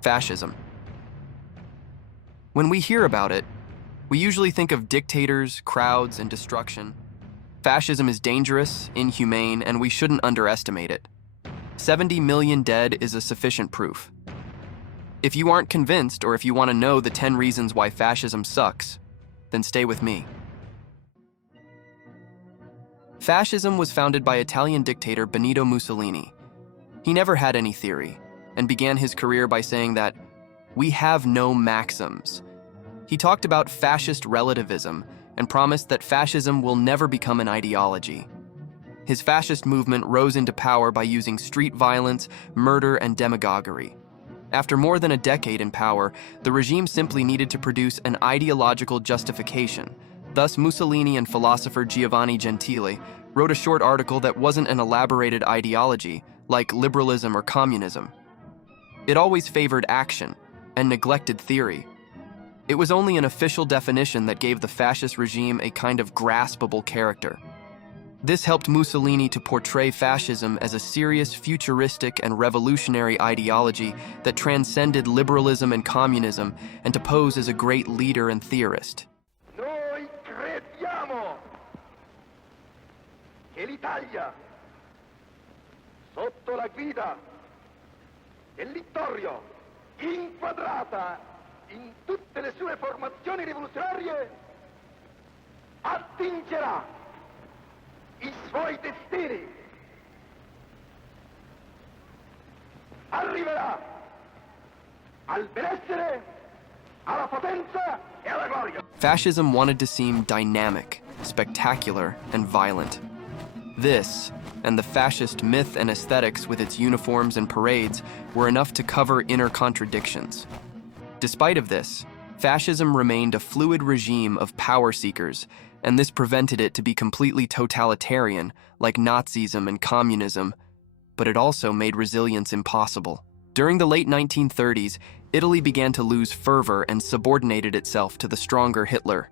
Fascism. When we hear about it, we usually think of dictators, crowds, and destruction. Fascism is dangerous, inhumane, and we shouldn't underestimate it. 70 million dead is a sufficient proof. If you aren't convinced, or if you want to know the 10 reasons why fascism sucks, then stay with me. Fascism was founded by Italian dictator Benito Mussolini. He never had any theory, and began his career by saying that, "We have no maxims." He talked about fascist relativism and promised that fascism will never become an ideology. His fascist movement rose into power by using street violence, murder, and demagoguery. After more than a decade in power, the regime simply needed to produce an ideological justification. Thus, Mussolini and philosopher Giovanni Gentile wrote a short article that wasn't an elaborated ideology, like liberalism or communism. It always favored action and neglected theory. It was only an official definition that gave the fascist regime a kind of graspable character. This helped Mussolini to portray fascism as a serious, futuristic, and revolutionary ideology that transcended liberalism and communism, and to pose as a great leader and theorist. Noi crediamo che l'Italia, sotto la guida del Littorio, inquadrata in tutte le sue formazioni rivoluzionarie, attingerà i suoi destini, arriverà al benessere, alla potenza e alla gloria. Fascism wanted to seem dynamic, spectacular, and violent. This, and the fascist myth and aesthetics with its uniforms and parades, were enough to cover inner contradictions. Despite of this, fascism remained a fluid regime of power seekers, and this prevented it to be completely totalitarian, like Nazism and communism, but it also made resilience impossible. During the late 1930s, Italy began to lose fervor and subordinated itself to the stronger Hitler.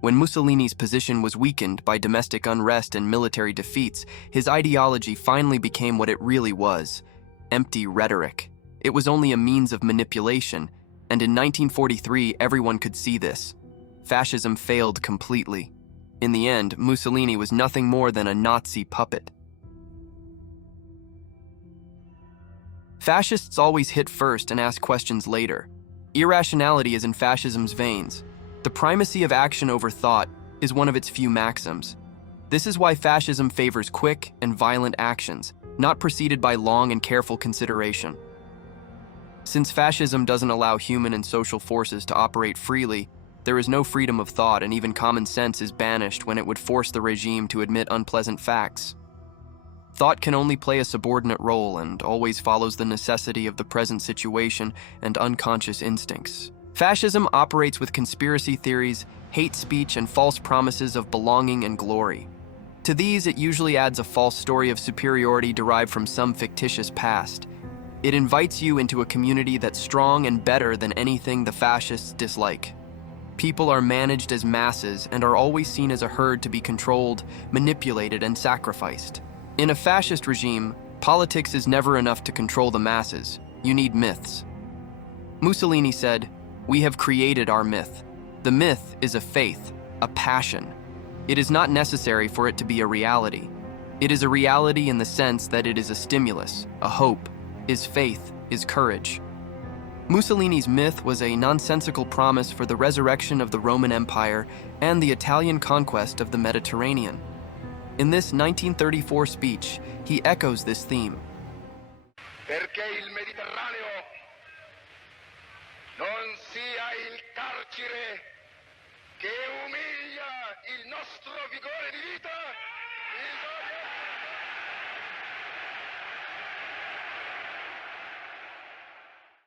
When Mussolini's position was weakened by domestic unrest and military defeats, his ideology finally became what it really was: empty rhetoric. It was only a means of manipulation, and in 1943 everyone could see this. Fascism failed completely. In the end, Mussolini was nothing more than a Nazi puppet. Fascists always hit first and ask questions later. Irrationality is in fascism's veins. The primacy of action over thought is one of its few maxims. This is why fascism favors quick and violent actions, not preceded by long and careful consideration. Since fascism doesn't allow human and social forces to operate freely, there is no freedom of thought, and even common sense is banished when it would force the regime to admit unpleasant facts. Thought can only play a subordinate role and always follows the necessity of the present situation and unconscious instincts. Fascism operates with conspiracy theories, hate speech, and false promises of belonging and glory. To these, it usually adds a false story of superiority derived from some fictitious past. It invites you into a community that's strong and better than anything the fascists dislike. People are managed as masses and are always seen as a herd to be controlled, manipulated, and sacrificed. In a fascist regime, politics is never enough to control the masses. You need myths. Mussolini said, "We have created our myth. The myth is a faith, a passion. It is not necessary for it to be a reality. It is a reality in the sense that it is a stimulus, a hope, is faith, is courage." Mussolini's myth was a nonsensical promise for the resurrection of the Roman Empire and the Italian conquest of the Mediterranean. In this 1934 speech, he echoes this theme. Perché il Mediterraneo non sia il carcere che umilia il nostro vigore di vita.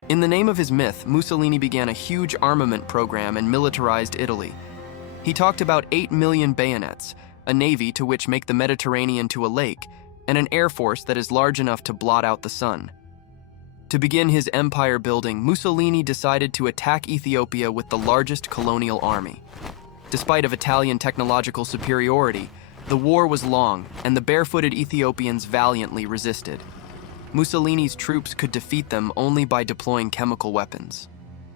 In the name of his myth, Mussolini began a huge armament program and militarized Italy. He talked about 8 million bayonets, a navy to which make the Mediterranean to a lake, and an air force that is large enough to blot out the sun. To begin his empire building, Mussolini decided to attack Ethiopia with the largest colonial army. Despite of Italian technological superiority, The war was long, and the barefooted Ethiopians valiantly resisted. Mussolini's troops could defeat them only by deploying chemical weapons.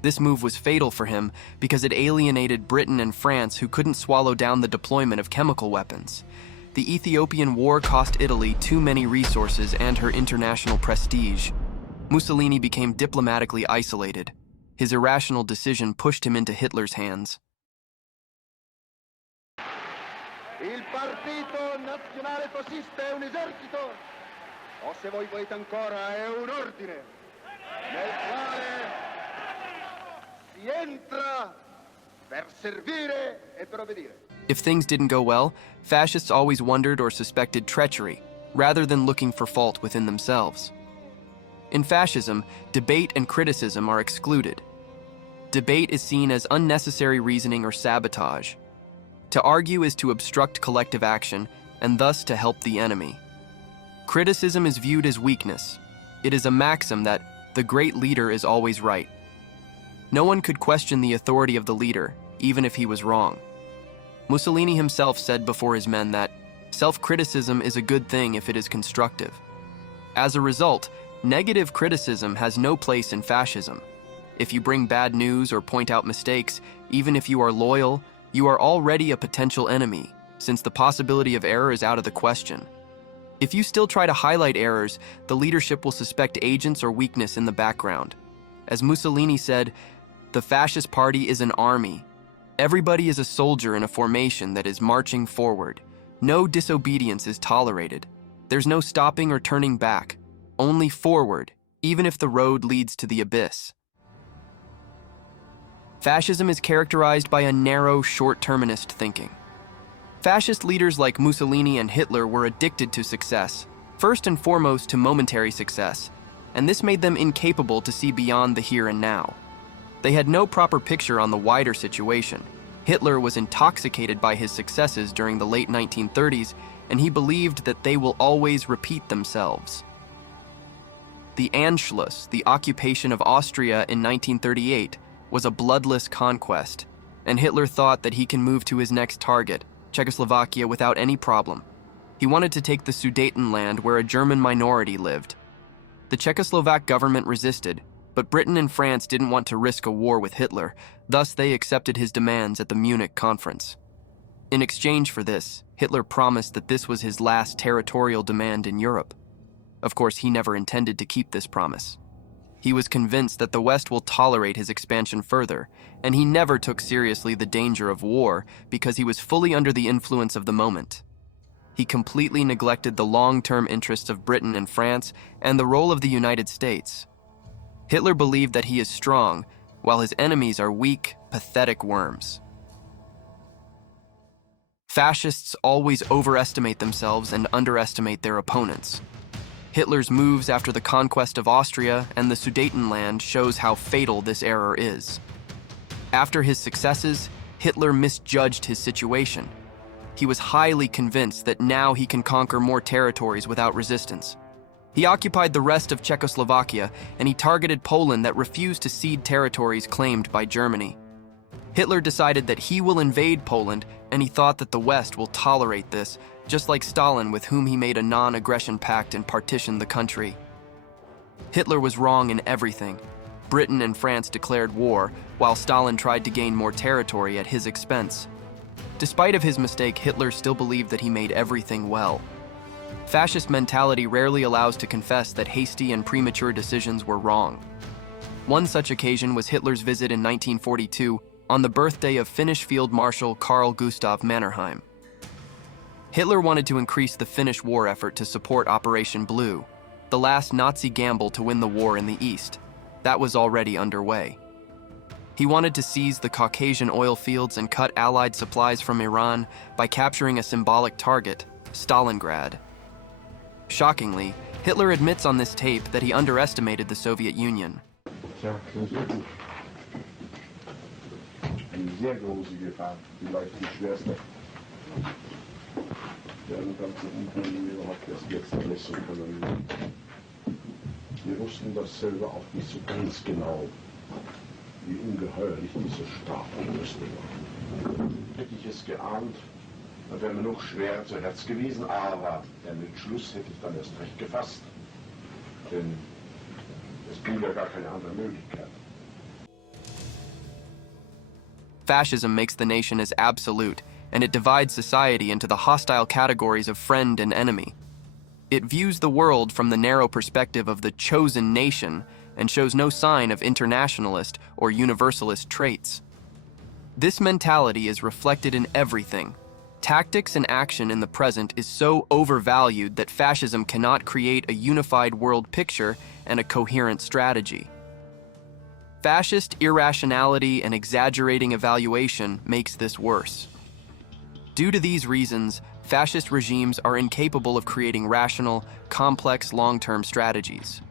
This move was fatal for him because it alienated Britain and France, who couldn't swallow down the deployment of chemical weapons. The Ethiopian war cost Italy too many resources and her international prestige. Mussolini became diplomatically isolated. His irrational decision pushed him into Hitler's hands. Il partito nazionale fascista è un esercito, o se voi volete ancora è un ordine, nel quale si entra per servire e per obbedire. If things didn't go well, fascists always wondered or suspected treachery, rather than looking for fault within themselves. In fascism, debate and criticism are excluded. Debate is seen as unnecessary reasoning or sabotage. To argue is to obstruct collective action, and thus to help the enemy. Criticism is viewed as weakness. It is a maxim that the great leader is always right. No one could question the authority of the leader, even if he was wrong. Mussolini himself said before his men that self-criticism is a good thing if it is constructive. As a result, negative criticism has no place in fascism. If you bring bad news or point out mistakes, even if you are loyal, you are already a potential enemy, since the possibility of error is out of the question. If you still try to highlight errors, the leadership will suspect agents or weakness in the background. As Mussolini said, the fascist party is an army. Everybody is a soldier in a formation that is marching forward. No disobedience is tolerated. There's no stopping or turning back, only forward, even if the road leads to the abyss. Fascism is characterized by a narrow, short-terminist thinking. Fascist leaders like Mussolini and Hitler were addicted to success, first and foremost to momentary success, and this made them incapable to see beyond the here and now. They had no proper picture on the wider situation. Hitler was intoxicated by his successes during the late 1930s, and he believed that they will always repeat themselves. The Anschluss, the occupation of Austria in 1938, was a bloodless conquest, and Hitler thought that he can move to his next target, Czechoslovakia, without any problem. He wanted to take the Sudetenland, where a German minority lived. The Czechoslovak government resisted, but Britain and France didn't want to risk a war with Hitler, thus they accepted his demands at the Munich conference. In exchange for this, Hitler promised that this was his last territorial demand in Europe. Of course, he never intended to keep this promise. He was convinced that the West will tolerate his expansion further, and he never took seriously the danger of war because he was fully under the influence of the moment. He completely neglected the long-term interests of Britain and France and the role of the United States. Hitler believed that he is strong, while his enemies are weak, pathetic worms. Fascists always overestimate themselves and underestimate their opponents. Hitler's moves after the conquest of Austria and the Sudetenland shows how fatal this error is. After his successes, Hitler misjudged his situation. He was highly convinced that now he can conquer more territories without resistance. He occupied the rest of Czechoslovakia, and he targeted Poland that refused to cede territories claimed by Germany. Hitler decided that he will invade Poland, and he thought that the West will tolerate this, just like Stalin, with whom he made a non-aggression pact and partitioned the country. Hitler was wrong in everything. Britain and France declared war, while Stalin tried to gain more territory at his expense. Despite of his mistake, Hitler still believed that he made everything well. Fascist mentality rarely allows to confess that hasty and premature decisions were wrong. One such occasion was Hitler's visit in 1942 on the birthday of Finnish Field Marshal Carl Gustav Mannerheim. Hitler wanted to increase the Finnish war effort to support Operation Blue, the last Nazi gamble to win the war in the East. That was already underway. He wanted to seize the Caucasian oil fields and cut Allied supplies from Iran by capturing a symbolic target, Stalingrad. Shockingly, Hitler admits on this tape that he underestimated the Soviet Union. Sehr große Gefahr, vielleicht die schwerste. Der ganze Unternehmen hat das jetzt alles so übernommen. Wir wussten das selber auch nicht so ganz genau, wie ungeheuerlich diese Strafabrüstung war. Hätte ich es geahnt, Das wäre mir noch schwerer zu Herz gewesen, aber den Entschluss hätte ich dann erst recht gefasst. Denn es blieb ja gar keine andere Möglichkeit. Fascism makes the nation as absolute, and it divides society into the hostile categories of friend and enemy. It views the world from the narrow perspective of the chosen nation and shows no sign of internationalist or universalist traits. This mentality is reflected in everything. Tactics and action in the present is so overvalued that fascism cannot create a unified world picture and a coherent strategy. Fascist irrationality and exaggerating evaluation makes this worse. Due to these reasons, fascist regimes are incapable of creating rational, complex long-term strategies.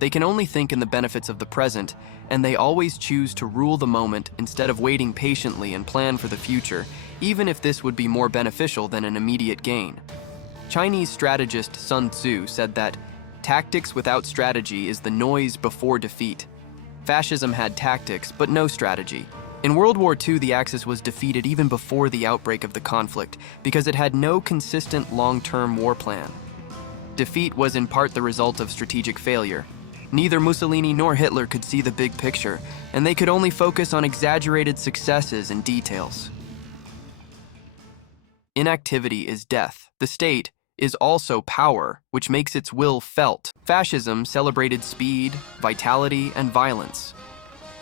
They can only think in the benefits of the present, and they always choose to rule the moment instead of waiting patiently and plan for the future, even if this would be more beneficial than an immediate gain. Chinese strategist Sun Tzu said that tactics without strategy is the noise before defeat. Fascism had tactics, but no strategy. In World War II, the Axis was defeated even before the outbreak of the conflict because it had no consistent long-term war plan. Defeat was in part the result of strategic failure. Neither Mussolini nor Hitler could see the big picture, and they could only focus on exaggerated successes and details. Inactivity is death. The state is also power, which makes its will felt. Fascism celebrated speed, vitality, and violence.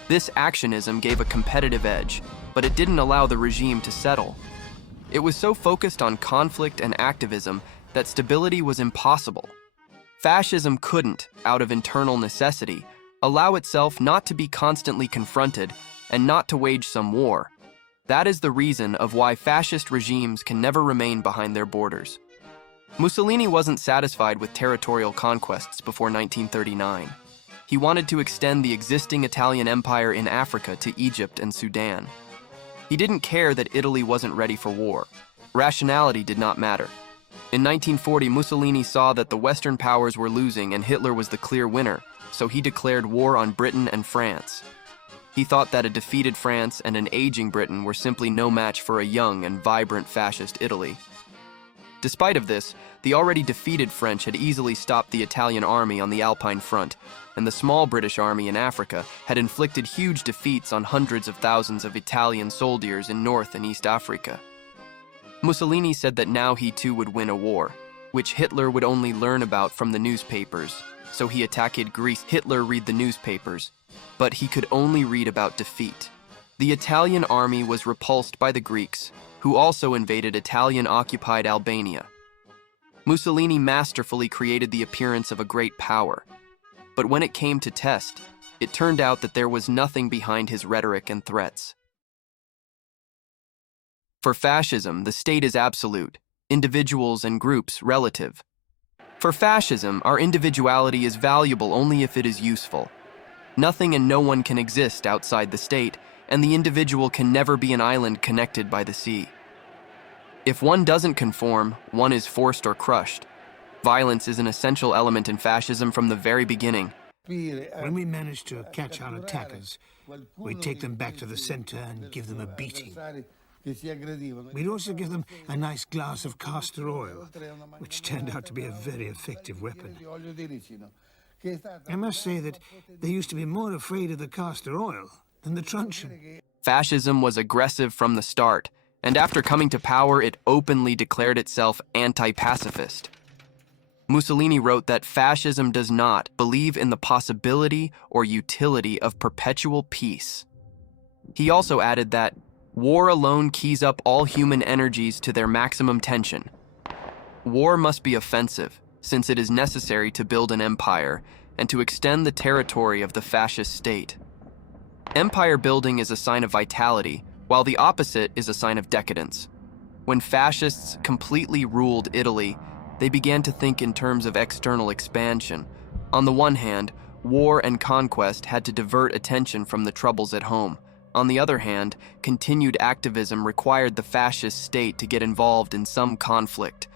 This actionism gave a competitive edge, but it didn't allow the regime to settle. It was so focused on conflict and activism that stability was impossible. Fascism couldn't, out of internal necessity, allow itself not to be constantly confronted and not to wage some war. That is the reason of why fascist regimes can never remain behind their borders. Mussolini wasn't satisfied with territorial conquests before 1939. He wanted to extend the existing Italian empire in Africa to Egypt and Sudan. He didn't care that Italy wasn't ready for war. Rationality did not matter. In 1940, Mussolini saw that the Western powers were losing and Hitler was the clear winner, so he declared war on Britain and France. He thought that a defeated France and an aging Britain were simply no match for a young and vibrant fascist Italy. Despite of this, the already defeated French had easily stopped the Italian army on the Alpine front, and the small British army in Africa had inflicted huge defeats on hundreds of thousands of Italian soldiers in North and East Africa. Mussolini said that now he too would win a war, which Hitler would only learn about from the newspapers, so he attacked Greece. Hitler read the newspapers, but he could only read about defeat. The Italian army was repulsed by the Greeks, who also invaded Italian-occupied Albania. Mussolini masterfully created the appearance of a great power, but when it came to test, it turned out that there was nothing behind his rhetoric and threats. For fascism, the state is absolute, individuals and groups relative. For fascism, our individuality is valuable only if it is useful. Nothing and no one can exist outside the state, and the individual can never be an island connected by the sea. If one doesn't conform, one is forced or crushed. Violence is an essential element in fascism from the very beginning. When we manage to catch our attackers, we take them back to the center and give them a beating. We'd also give them a nice glass of castor oil, which turned out to be a very effective weapon. I must say that they used to be more afraid of the castor oil than the truncheon. Fascism was aggressive from the start, and after coming to power, it openly declared itself anti-pacifist. Mussolini wrote that fascism does not believe in the possibility or utility of perpetual peace. He also added that war alone keys up all human energies to their maximum tension. War must be offensive, since it is necessary to build an empire and to extend the territory of the fascist state. Empire building is a sign of vitality, while the opposite is a sign of decadence. When fascists completely ruled Italy, they began to think in terms of external expansion. On the one hand, war and conquest had to divert attention from the troubles at home. On the other hand, continued activism required the fascist state to get involved in some conflict.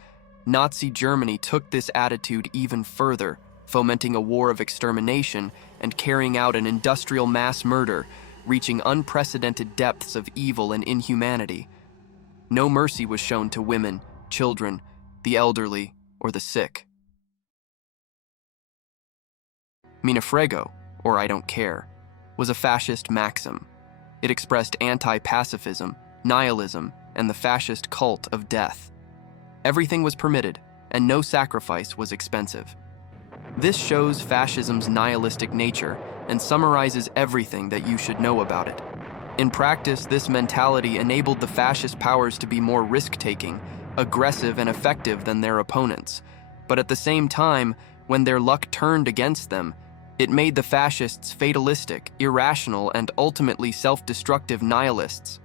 Nazi Germany took this attitude even further, fomenting a war of extermination and carrying out an industrial mass murder, reaching unprecedented depths of evil and inhumanity. No mercy was shown to women, children, the elderly, or the sick. Me ne frego, or I don't care, was a fascist maxim. It expressed anti-pacifism, nihilism, and the fascist cult of death. Everything was permitted, and no sacrifice was expensive. This shows fascism's nihilistic nature and summarizes everything that you should know about it. In practice, this mentality enabled the fascist powers to be more risk-taking, aggressive, and effective than their opponents. But at the same time, when their luck turned against them, it made the fascists fatalistic, irrational, and ultimately self-destructive nihilists.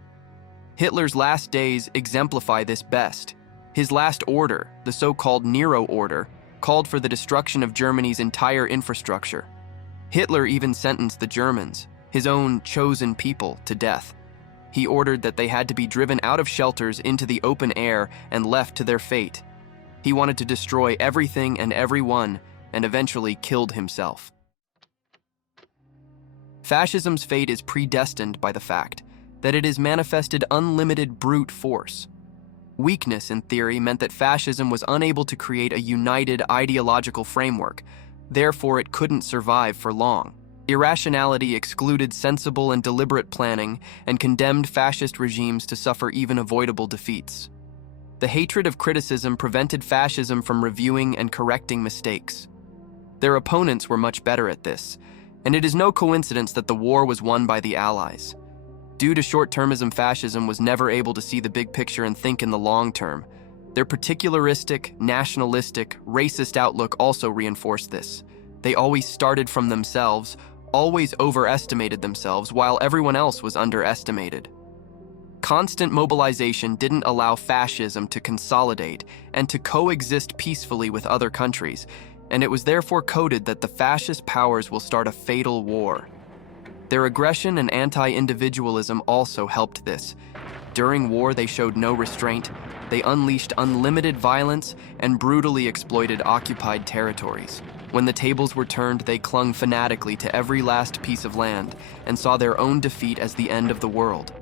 Hitler's last days exemplify this best. His last order, the so-called Nero Order, called for the destruction of Germany's entire infrastructure. Hitler even sentenced the Germans, his own chosen people, to death. He ordered that they had to be driven out of shelters into the open air and left to their fate. He wanted to destroy everything and everyone, and eventually killed himself. Fascism's fate is predestined by the fact that it has manifested unlimited brute force. Weakness, in theory, meant that fascism was unable to create a united ideological framework. Therefore, it couldn't survive for long. Irrationality excluded sensible and deliberate planning and condemned fascist regimes to suffer even avoidable defeats. The hatred of criticism prevented fascism from reviewing and correcting mistakes. Their opponents were much better at this, and it is no coincidence that the war was won by the Allies. Due to short-termism, fascism was never able to see the big picture and think in the long term. Their particularistic, nationalistic, racist outlook also reinforced this. They always started from themselves, always overestimated themselves, while everyone else was underestimated. Constant mobilization didn't allow fascism to consolidate and to coexist peacefully with other countries, and it was therefore coded that the fascist powers will start a fatal war. Their aggression and anti-individualism also helped this. During war, they showed no restraint. They unleashed unlimited violence and brutally exploited occupied territories. When the tables were turned, they clung fanatically to every last piece of land and saw their own defeat as the end of the world.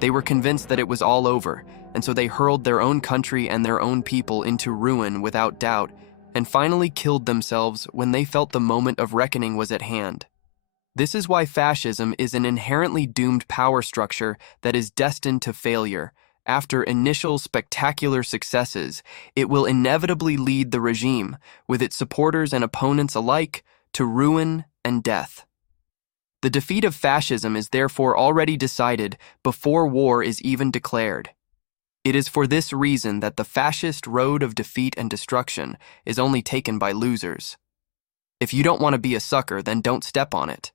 They were convinced that it was all over, and so they hurled their own country and their own people into ruin without doubt, and finally killed themselves when they felt the moment of reckoning was at hand. This is why fascism is an inherently doomed power structure that is destined to failure. After initial spectacular successes, it will inevitably lead the regime, with its supporters and opponents alike, to ruin and death. The defeat of fascism is therefore already decided before war is even declared. It is for this reason that the fascist road of defeat and destruction is only taken by losers. If you don't want to be a sucker, then don't step on it.